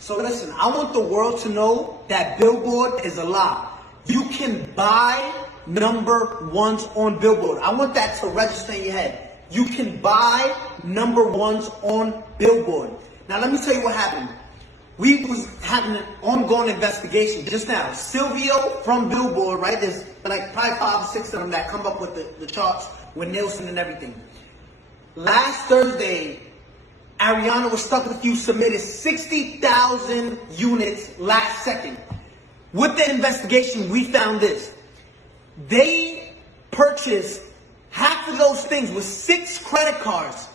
So listen, I want the world to know that Billboard is a lie. You can buy number ones on Billboard. I want that to register in your head. You can buy number ones on Billboard. Now let me tell you what happened. We was having an ongoing investigation just now. Silvio from Billboard, right? There's like probably 5 or 6 of them that come up with the charts with Nielsen and everything. Last Thursday, Ariana was stuck with you, submitted 60,000 units last second. With the investigation, we found this. They purchased half of those things with 6 credit cards.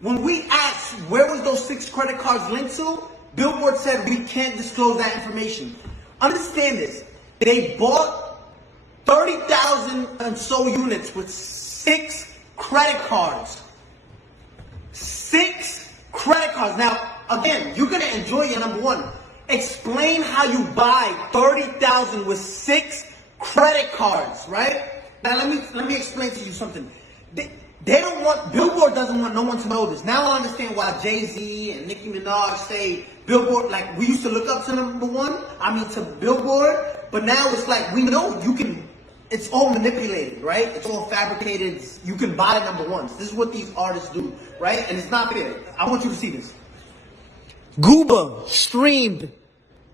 When we asked where was those 6 credit cards linked to, Billboard said we can't disclose that information. Understand this. They bought 30,000 and so units with 6 credit cards. 6 credit cards. Now, again, you're going to enjoy your number one. Explain how you buy 30,000 with 6 credit cards, right? Now, let me explain to you something. They don't want, Billboard doesn't want no one to know this. Now I understand why Jay-Z and Nicki Minaj say Billboard, like we used to look up to number one, to Billboard, but now it's like we know you can, it's all manipulated, right? It's all fabricated. You can buy number ones. This is what these artists do, right? And it's not fair. I want you to see this. Gooba streamed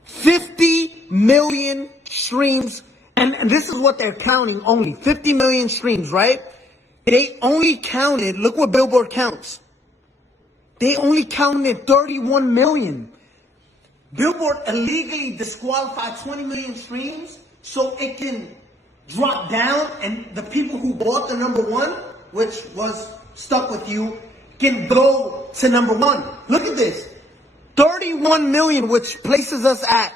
50 million streams, and this is what they're counting only. 50 million streams, right? They only counted, look what Billboard counts. They only counted 31 million. Billboard illegally disqualified 20 million streams so it can drop down and the people who bought the number one, which was Stuck With You, can go to number one. Look at this. 31 million, which places us at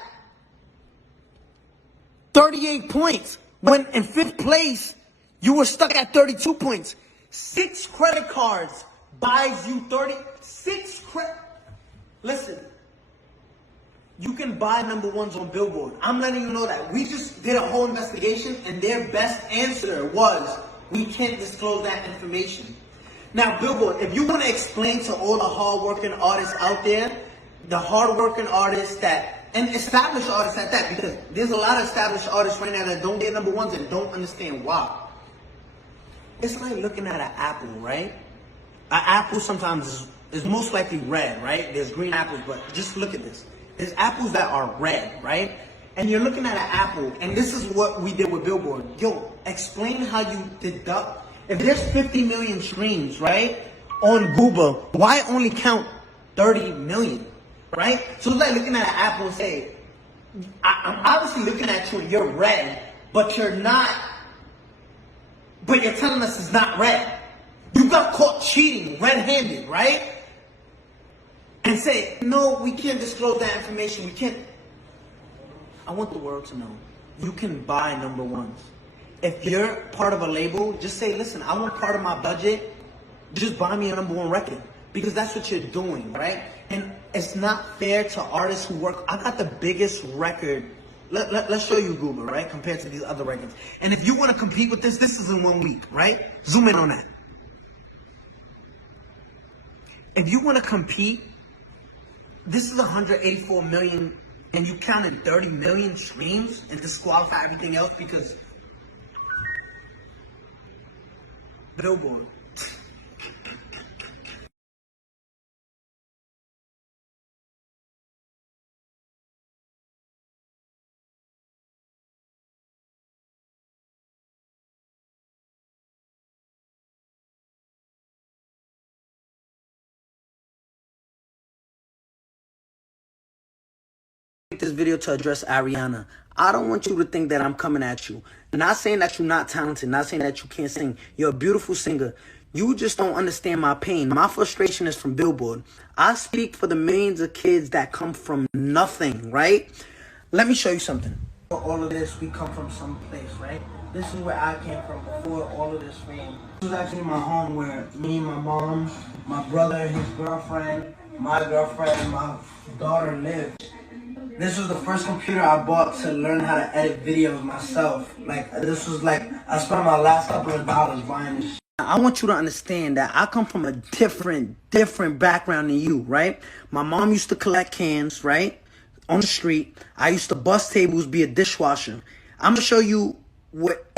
38 points. When in 5th place, you were stuck at 32 points. 6 credit cards buys you 36 credit. Listen, you can buy number ones on Billboard. I'm letting you know that. We just did a whole investigation and their best answer was, we can't disclose that information. Now, Billboard, if you want to explain to all the hard-working artists out there, the hard-working artists that, and established artists at that, because there's a lot of established artists right now that don't get number ones and don't understand why. It's like looking at an apple, right? An apple sometimes is most likely red, right? There's green apples, but just look at this. There's apples that are red, right? And you're looking at an apple, and this is what we did with Billboard. Yo, explain how you deduct. If there's 50 million streams, right, on Gooba, why only count 30 million, right? So it's like looking at an apple and say, I'm obviously looking at you and you're red, but you're not, but you're telling us it's not red. You got caught cheating red-handed, right? And say, no, we can't disclose that information. We can't. I want the world to know. You can buy number ones. If you're part of a label, just say, listen, I want part of my budget. Just buy me a number one record. Because that's what you're doing, right? And it's not fair to artists who work. I got the biggest record. Let's show you Google, right? Compared to these other records. And if you want to compete with this is in 1 week, right? Zoom in on that. If you want to compete, this is 184 million, and you counted 30 million streams and disqualify everything else because Billboard. This video to address Ariana. I don't want you to think that I'm coming at you. Not saying that you're not talented, not saying that you can't sing. You're a beautiful singer. You just don't understand my pain. My frustration is from Billboard. I speak for the millions of kids that come from nothing, right? Let me show you something. For all of this, we come from some place, right? This is where I came from before all of this fame. This was actually my home where me, my mom, my brother, his girlfriend, my girlfriend, my daughter lived. This was the first computer I bought to learn how to edit videos myself. Like, this was like, I spent my last couple of dollars buying this shit. I want you to understand that I come from a different background than you, right? My mom used to collect cans, right? On the street. I used to bust tables, be a dishwasher. I'm gonna show you what